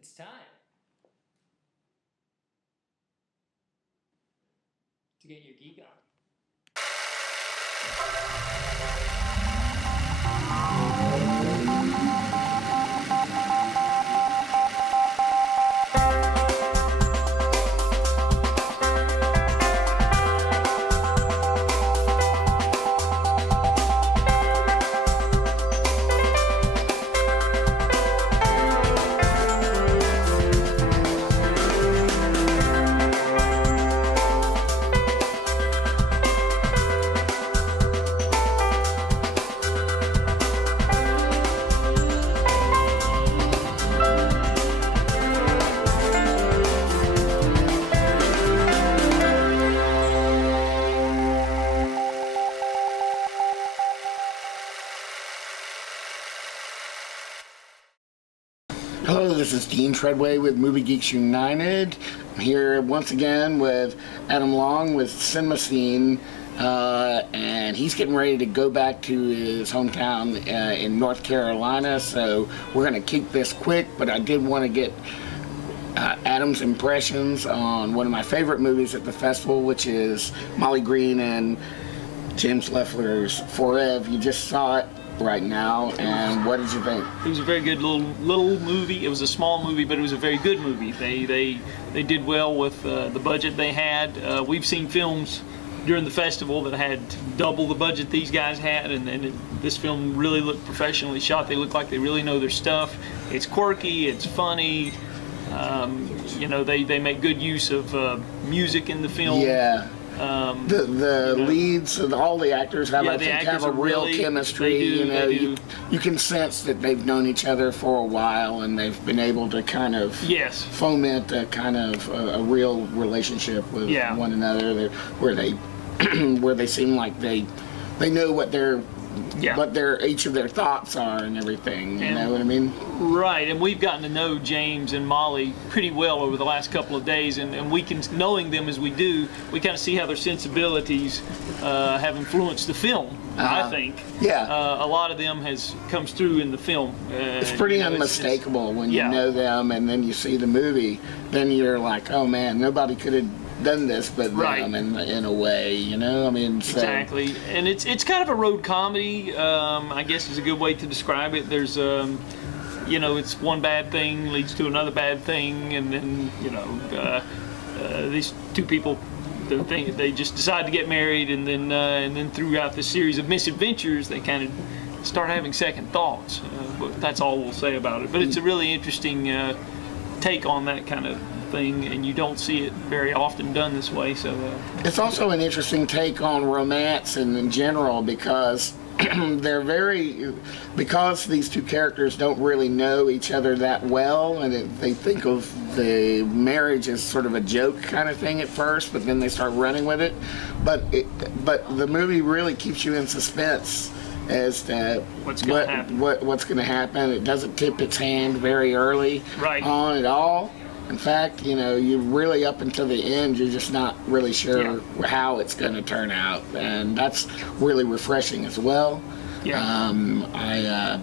It's time to get your geek on. Hello, this is Dean Treadway with Movie Geeks United. I'm here once again with Adam Long with Cinema Scene, and he's getting ready to go back to his hometown in North Carolina, so we're going to keep this quick, but I did want to get Adam's impressions on one of my favorite movies at the festival, which is Molly Green and James Leffler's Forev. You just saw it right now, and what did you think? It was a very good little movie. It was a small movie, but it was a very good movie. They did well with the budget they had. We've seen films during the festival that had double the budget these guys had, and this film really looked professionally shot. They look like they really know their stuff. It's quirky, it's funny. You know, they make good use of music in the film. Yeah. The leads and all the actors have, I think, have a real chemistry. You can sense that they've known each other for a while, and they've been able to kind of foment a kind of a real relationship with one another, where they seem like they know what each of their thoughts are and everything. You know what I mean? Right, and we've gotten to know James and Molly pretty well over the last couple of days, and we can, knowing them as we do, we kind of see how their sensibilities have influenced the film. I think. A lot of them comes through in the film. It's pretty unmistakable when you know them, and then you see the movie. Then you're like, oh man, nobody could have done this but them in a way, you know? I mean, so. Exactly. And it's kind of a road comedy, I guess is a good way to describe it. There's you know, it's one bad thing leads to another bad thing, and then, you know, these two people, they just decide to get married, and then throughout the series of misadventures they kind of start having second thoughts. But that's all we'll say about it. But it's a really interesting take on that kind of thing, and you don't see it very often done this way. So it's also an interesting take on romance and in general, because because these two characters don't really know each other that well, and they think of the marriage as sort of a joke kind of thing at first, but then they start running with it. But the movie really keeps you in suspense as to what's going to happen. It doesn't tip its hand very early on at all. In fact, you know, you really up until the end, you're just not really sure how it's going to turn out, and that's really refreshing as well. I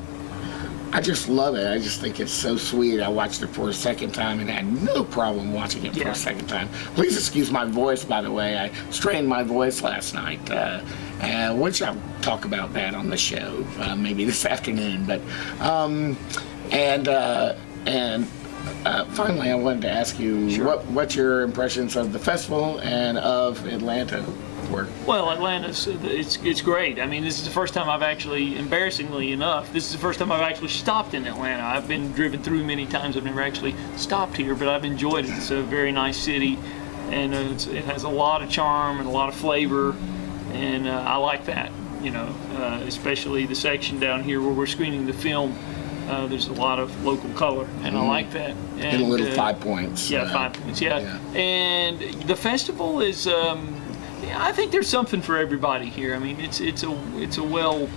just love it. I just think it's so sweet. I watched it for a second time and had no problem watching it for a second time. Please excuse my voice, by the way. I strained my voice last night, which I'll talk about that on the show maybe this afternoon. But finally, I wanted to ask you what your impressions of the festival and of Atlanta were. Well, Atlanta's it's great. I mean, this is the first time I've actually, embarrassingly enough, this is the first time I've actually stopped in Atlanta. I've been driven through many times. I've never actually stopped here, but I've enjoyed it. It's a very nice city, and it has a lot of charm and a lot of flavor, and I like that. You know, especially the section down here where we're screening the film. There's a lot of local color, and I like that. And a little 5 points. Yeah, 5 points. Yeah. And the festival is. I think there's something for everybody here. I mean, it's a well.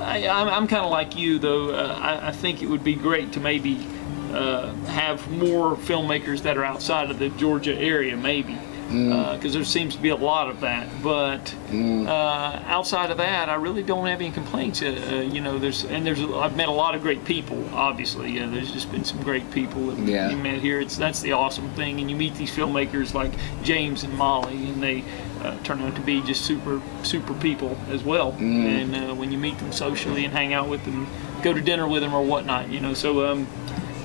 I'm kind of like you, though. I think it would be great to maybe have more filmmakers that are outside of the Georgia area, maybe. because there seems to be a lot of that. But outside of that, I really don't have any complaints. I've met a lot of great people. Obviously, there's just been some great people that you met here. That's the awesome thing, and you meet these filmmakers like James and Molly, and they turn out to be just super people as well. And when you meet them socially and hang out with them, go to dinner with them or whatnot, so.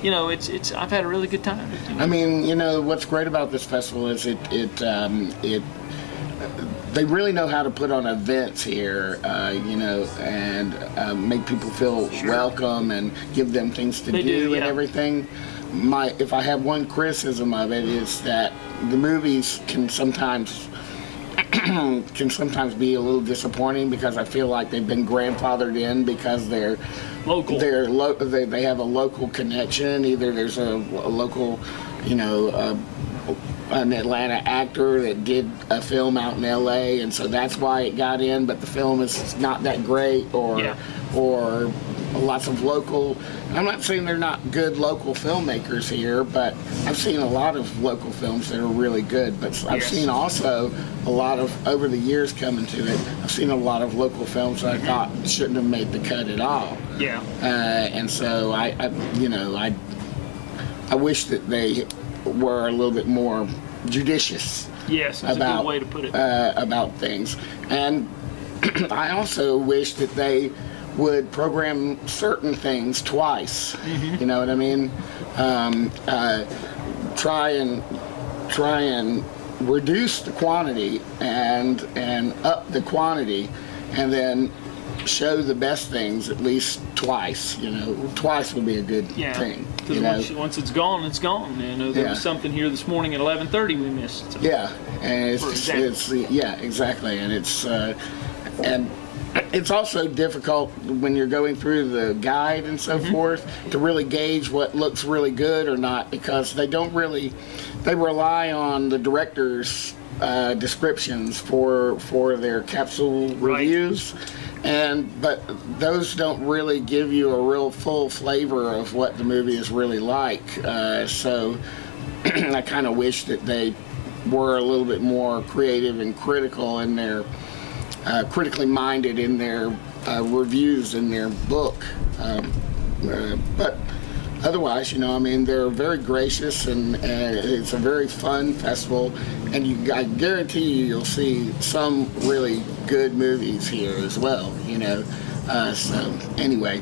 I've had a really good time. I mean, what's great about this festival is they really know how to put on events here, and make people feel welcome and give them things to do and everything. If I have one criticism of it, is that the movies can sometimes be a little disappointing, because I feel like they've been grandfathered in because they're local. They have a local connection. Either there's a local, an Atlanta actor that did a film out in LA, and so that's why it got in, but the film is not that great, or lots of local. I'm not saying they're not good local filmmakers here, but I've seen a lot of local films that are really good. But I've seen also a lot of, over the years coming to it, I've seen a lot of local films that I thought shouldn't have made the cut at all. Yeah. And so I wish that they were a little bit more judicious. Yes, that's a good way to put it. About things. And I also wish that they would program certain things twice. You know what I mean? Try and reduce the quantity and up the quantity, and then show the best things at least twice. Twice would be a good thing. Because once it's gone, it's gone. There was something here this morning at 11:30 we missed. So. Yeah, and it's exactly, and it's also difficult when you're going through the guide and so forth to really gauge what looks really good or not, because they rely on the director's descriptions for their capsule reviews, but those don't really give you a real full flavor of what the movie is really like. So I kind of wish that they were a little bit more creative and critical in their critically minded in their reviews in their book. But otherwise, they're very gracious, and it's a very fun festival, and I guarantee you'll see some really good movies here as well. So anyway,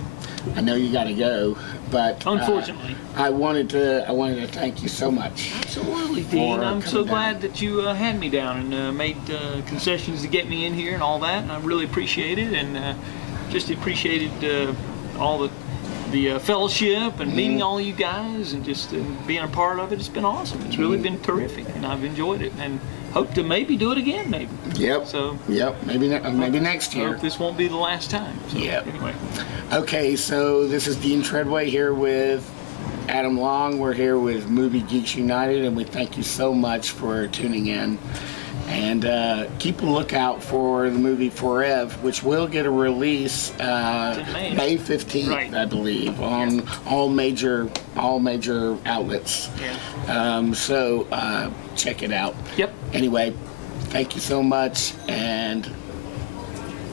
I know you got to go, but unfortunately, I wanted to thank you so much. Absolutely, Dean. I'm so glad that you had me down and made concessions to get me in here and all that, and I really appreciate it, and just appreciated all the fellowship and meeting all you guys, and just being a part of it. It's been awesome. It's really been terrific, and I've enjoyed it, and hope to maybe do it again, maybe. Yep. So. Yep. Maybe next year. Hope this won't be the last time. So, yep. Anyway. Okay, so this is Dean Treadway here with Adam Long. We're here with Movie Geeks United, and we thank you so much for tuning in. And keep a lookout for the movie Forev, which will get a release May 15th, I believe, on all major outlets. Yeah. So check it out. Yep. Anyway, thank you so much. And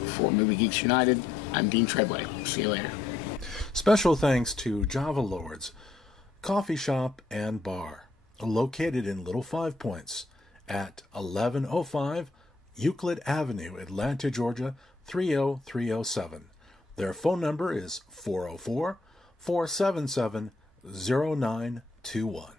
for Movie Geeks United, I'm Dean Treadway. See you later. Special thanks to Java Lords Coffee Shop and Bar, located in Little Five Points at 1105 Euclid Avenue, Atlanta, Georgia, 30307. Their phone number is 404-477-0921.